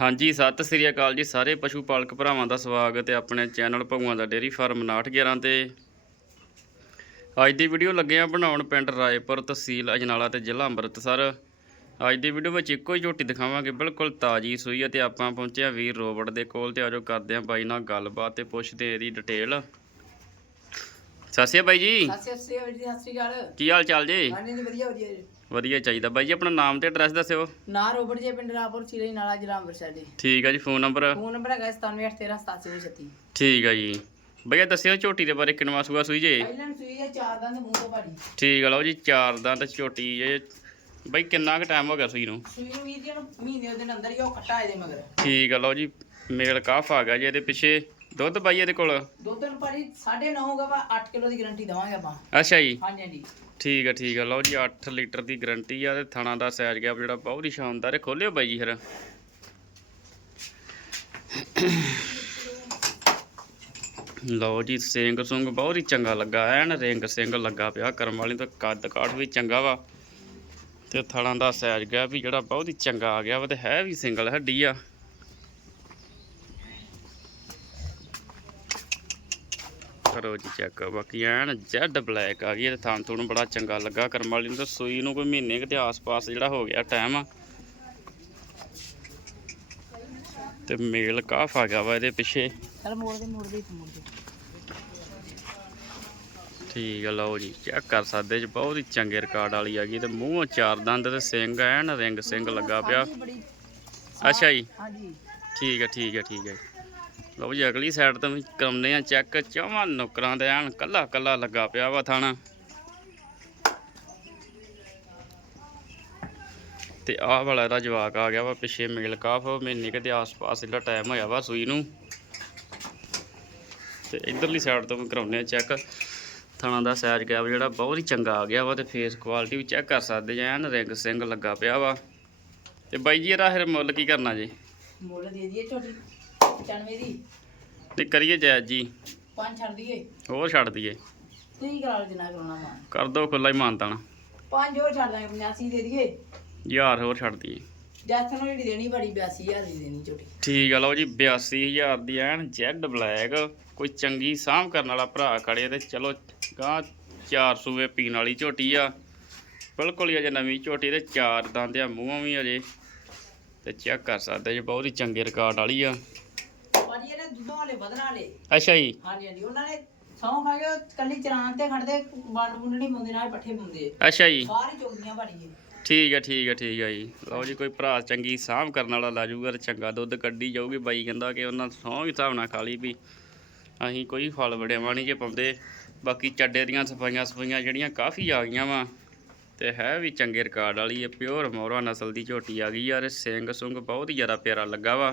ਹਾਂਜੀ ਸਤਿ ਸ੍ਰੀ ਅਕਾਲ ਜੀ ਸਾਰੇ ਪਸ਼ੂ ਪਾਲਕ ਭਰਾਵਾਂ ਦਾ ਸਵਾਗਤ ਹੈ ਆਪਣੇ ਚੈਨਲ ਭਗਵਾਨ ਦਾ ਡੇਅਰੀ ਫਾਰਮ 911 ਤੇ। ਅੱਜ ਦੀ ਵੀਡੀਓ ਲੱਗੇ ਆ ਬਣਾਉਣ ਪਿੰਡ ਰਾਏਪੁਰ ਤਹਿਸੀਲ ਅਜਨਾਲਾ ਤੇ ਜ਼ਿਲ੍ਹਾ ਅੰਮ੍ਰਿਤਸਰ। ਅੱਜ ਦੀ ਵੀਡੀਓ ਵਿੱਚ ਇੱਕੋ ਹੀ ਝੋਟੀ ਦਿਖਾਵਾਂਗੇ ਬਿਲਕੁਲ ਤਾਜੀ ਸੂਈ ਤੇ ਆਪਾਂ ਪਹੁੰਚੇ ਆ ਵੀਰ ਰੋਬਟ ਦੇ ਕੋਲ ਤੇ ਆਜੋ ਕਰਦੇ ਆ ਬਾਈ ਨਾਲ ਗੱਲਬਾਤ ਤੇ ਪੁੱਛਦੇ ਇਹਦੀ ਡਿਟੇਲ ਸਤਿ ਸ਼੍ਰੀ ਅਕਾਲ ਬਾਈ ਜੀ। ਸਤਿ ਸ੍ਰੀ ਅਕਾਲ ਜੀ ਸਤਿ ਸ੍ਰੀ ਅਕਾਲ। ਕੀ ਹਾਲ ਚਾਲ ਜੀ? ਹਾਂਜੀ ਜੀ ਵਧੀਆ ਵਧੀਆ ਜੀ। ਵਧੀਆ ਚਾਹੀਦਾ। ਬਾਈ ਜੀ ਆਪਣਾ ਨਾਮ ਤੇ ਐਡਰੈਸ ਦੱਸਿਓ। ਨਾ ਰੋਬਟ ਜੀ ਪਿੰਡ ਰਾਪੁਰ ਚੀਲੇ ਨਾਲਾ ਜ਼ਿਲ੍ਹਾ ਅੰਮ੍ਰਿਤਸਰ ਜੀ। ਠੀਕ ਆ ਜੀ ਫੋਨ ਨੰਬਰ ਫੋਨ ਨੰਬਰ ਹੈਗਾ 9781378736 ਠੀਕ ਆ ਜੀ। ਭਈਆ ਦੱਸਿਓ ਝੋਟੀ ਦੇ ਬਾਰੇ ਕਿੰਨਵਾ ਸੂਆ ਸੂਈ ਜੇ? ਪਹਿਲਾਂ ਸੂਈ ਹੈ ਚਾਰ ਦੰਦ ਮੂੰਹ ਤੋਂ ਭਾਜੀ ਠੀਕ ਆ ਲਓ ਜੀ ਚਾਰ ਦੰਦ ਝੋਟੀ ਜੇ। ਬਈ ਕਿੰਨਾ ਕੁ ਟਾਈਮ ਹੋ ਗਿਆ ਸੂਈ ਨੂੰ? ਸੂਈ ਨੂੰ ਵੀਰ ਜੀ ਨੂੰ ਮਹੀਨੇ ਦੇ ਅੰਦਰ ਹੀ ਉਹ ਕੱਟਾ ਇਹਦੇ ਮਗਰ। ਠੀਕ ਆ ਲਓ ਜੀ ਮੇਲ ਕਾਫ ਆ ਗਿਆ ਜੀ ਇਹਦੇ ਪਿੱਛੇ। ਦੁੱਧ ਬਾਈ ਇਹਦੇ ਕੋਲ? ਦੁੱਧ ਨੂੰ ਭਾਜੀ 9.5 ਹੋਗਾ ਵਾ 8 ਕਿਲੋ ਦੀ ਗਾਰੰਟੀ ਦਵਾਂਗੇ ਆਪਾਂ। ਅੱਛਾ ਜੀ। ਹਾਂਜੀ ਹਾਂਜੀ। ਠੀਕ ਆ ਠੀਕ ਆ। ਲਓ ਜੀ 8 ਲੀਟਰ ਦੀ ਗਰੰਟੀ ਆ ਤੇ ਥਣਾ ਦਾ ਸਾਈਜ਼ ਗਿਆ ਜਿਹੜਾ ਬਹੁਤ ਹੀ ਸ਼ਾਨਦਾਰ ਹੈ। ਖੋਲਿਓ ਬਾਈ ਜੀ ਫਿਰ। ਲਓ ਜੀ ਸਿੰਘ ਸੁੰਗ ਬਹੁਤ ਹੀ ਚੰਗਾ ਲੱਗਾ ਐਨ ਰਿੰਗ ਸਿੰਘ ਲੱਗਾ ਪਿਆ ਕਰਮ ਵਾਲੀ ਤਾਂ ਕੱਦ ਕਾਠ ਵੀ ਚੰਗਾ ਵਾ। ਤੇ ਥਣਾ ਦਾ ਸਾਈਜ਼ ਗਿਆ ਵੀ ਜਿਹੜਾ ਬਹੁਤ ਹੀ ਚੰਗਾ ਆ ਗਿਆ ਵਾ ਤੇ ਹੈ ਵੀ ਸਿੰਗਲ ਹੱਡੀ ਆ। ਕਰੋ ਜੀ ਚੈੱਕ ਬਾਕੀ ਐਨ ਜੈਡ ਬਲੈਕ ਆ ਗਈ ਤੇ ਥਾਂ ਥੂਣ ਬੜਾ ਚੰਗਾ ਲੱਗਾ ਕਰਮ ਵਾਲੀ ਨੂੰ। ਤਾਂ ਸੂਈ ਨੂੰ ਕੋਈ ਮਹੀਨੇ ਦੇ ਆਸ-ਪਾਸ ਜਿਹੜਾ ਹੋ ਗਿਆ ਟਾਈਮ ਤੇ ਮੇਲ ਕਾਫ ਆ ਗਿਆ ਵਾ ਇਹਦੇ ਪਿੱਛੇ। ਚਲ ਮੋੜ ਦੇ ਮੋੜ ਦੇ ਮੋੜ ਦੇ। ਠੀਕ ਆ ਲਓ ਜੀ ਚੈੱਕ ਕਰ ਸਕਦੇ ਜੀ। ਬਹੁਤ ਹੀ ਚੰਗੇ ਰਿਕਾਰਡ ਵਾਲੀ ਆ ਗਈ। ਤੇ ਮੂੰਹੋਂ ਚਾਰ ਦੰਦ ਤੇ ਸਿੰਘ ਐਨ ਰਿੰਗ ਸਿੰਘ ਲੱਗਾ ਪਿਆ। ਅੱਛਾ ਜੀ। ਹਾਂਜੀ। ਠੀਕ ਹੈ ਠੀਕ ਹੈ ਠੀਕ ਹੈ ਲਓ ਜੀ, ਅਗਲੀ ਸਾਈਡ ਤੋਂ ਵੀ ਕਰਾਉਂਦੇ ਆ ਚੈੱਕ ਚੌਵਾਂ ਨੁਕਰਾਂ ਦੇ ਐਨ ਕੱਲਾ ਕੱਲਾ ਲੱਗਾ ਪਿਆ ਵਾ ਥਾਣਾ। ਤੇ ਆਹ ਵਾਲਾ ਇਹਦਾ ਜਵਾਕ ਆ ਗਿਆ ਵਾ ਪਿੱਛੇ ਮੇਲ ਕਾਫ ਮਹੀਨੇ ਕੁ ਆਸ-ਪਾਸ ਜਿਹੜਾ ਟਾਈਮ ਹੋਇਆ ਵਾ ਸੂਈ ਨੂੰ। ਤੇ ਇਧਰਲੀ ਸਾਈਡ ਤੋਂ ਵੀ ਕਰਾਉਂਦੇ ਆ ਚੈੱਕ ਥਾਣਾ ਦਾ ਸਾਈਜ਼ ਗਿਆ ਜਿਹੜਾ ਬਹੁਤ ਹੀ ਚੰਗਾ ਆ ਗਿਆ ਵਾ ਤੇ ਫੇਸ ਕੁਆਲਿਟੀ ਵੀ ਚੈੱਕ ਕਰ ਸਕਦੇ ਜਾਂ ਐਨ ਰਿੰਗ ਸਿੰਘ ਲੱਗਾ ਪਿਆ ਵਾ। ਤੇ ਬਾਈ ਜੀ ਇਹਦਾ ਫਿਰ ਮੁੱਲ ਕੀ ਕਰਨਾ ਜੀ? ਮੁੱਲ ਦੇ ਦਈਏ ਛੋਟੀ 95 ਦੀ। ਤੇ ਕਰੀਏ ਜਾਇਜ਼ ਜੀ। ਪੰਜ ਛੱਡ ਦਈਏ। ਹੋਰ ਛੱਡ ਦਈਏ। ਤੁਸੀਂ ਕਰਾ ਲਓ ਜਿੰਨਾ ਕਰਾਉਣਾ ਵਾ। ਕਰ ਦੋ ਖੁੱਲਾ ਹੀ ਮਾਨਤਾਣਾ ਪੰਜ ਹੋਰ ਛੱਡ ਦਾਂਗੇ 85 ਦੇ ਦਈਏ। ਹਜ਼ਾਰ ਹੋਰ ਛੱਡ ਦਈਏ। ਜੈਥਨ ਨੂੰ ਜਿਹੜੀ ਦੇਣੀ ਬੜੀ 82000 ਦੀ ਦੇਣੀ ਛੋਟੀ ਠੀਕ ਆ ਲਓ ਜੀ 82000 ਦੀ ਐਨ ਜੈਡ ਬਲੈਕ ਕੋਈ ਚੰਗੀ ਸਾਂਭ ਕਰਨ ਵਾਲਾ ਭਰਾ ਖੜੇ ਤੇ ਚਲੋ ਗਾਂ ਚਾਰ ਸੂਏ ਪੀਣ ਵਾਲੀ ਝੋਟੀ ਆ। ਬਿਲਕੁਲ ਹੀ ਅਜੇ ਨਵੀਂ ਝੋਟੀ ਤੇ ਚਾਰ ਦੰਦ ਆ ਮੂੰਹੋਂ ਵੀ ਅਜੇ। ਤੇ ਚੈੱਕ ਕਰ ਸਕਦੇ ਜੀ ਬਹੁਤ ਹੀ ਚੰਗੇ ਰਿਕਾਰਡ ਵਾਲੀ ਆ। ਭਾਜੀ ਇਹਨੇ ਦੁੱਧੋਂ ਵਾਲੇ ਵਧਣ ਵਾਲੇ। ਅੱਛਾ ਜੀ। ਹਾਂਜੀ ਹਾਂਜੀ ਉਹਨਾਂ ਨੇ ਸੌਂ ਖਾ ਕੇ ਉਹ ਕੱਲੀ ਚਰਾਨ ਤੇ ਖੜਦੇ ਵੰਡ ਵੁੰਡ ਨਹੀਂ ਪਾਉਂਦੇ ਨਾਲ ਪੱਠੇ ਪਾਉਂਦੇ। ਅੱਛਾ ਜੀ। ਸਾਰੀ ਭਾਜੀ। ਠੀਕ ਹੈ ਠੀਕ ਹੈ ਠੀਕ ਹੈ ਜੀ। ਲਓ ਜੀ ਕੋਈ ਭਰਾ ਚੰਗੀ ਸਾਂਭ ਕਰਨ ਵਾਲਾ ਲਾ ਜੂਗਾ ਤੇ ਚੰਗਾ ਦੁੱਧ ਕੱਢੀ ਜਾਊਗੀ। ਬਾਈ ਕਹਿੰਦਾ ਕਿ ਉਹਨਾਂ ਸਹੁੰ ਹਿਸਾਬ ਨਾਲ ਖਾ ਲਈ ਵੀ। ਅਸੀਂ ਕੋਈ ਫਲ ਵੜੇਵਾ ਨਹੀਂ ਜੇ ਪਾਉਂਦੇ। ਬਾਕੀ ਚੱਡੇ ਦੀਆਂ ਸਫਾਈਆਂ ਸਫਾਈਆਂ ਜਿਹੜੀਆਂ ਕਾਫੀ ਆ ਗਈਆਂ ਵਾ। ਤੇ ਹੈ ਵੀ ਚੰਗੇ ਰਿਕਾਰਡ ਵਾਲੀ ਹੈ ਪਿਓਰ ਮੋਰਾ ਨਸਲ ਦੀ ਝੋਟੀ ਆ ਗਈ ਯਾਰ ਸਿੰਘ ਸੁੰਗ ਬਹੁਤ ਹੀ ਜ਼ਿਆਦਾ ਪਿਆਰਾ ਲੱਗਾ ਵਾ।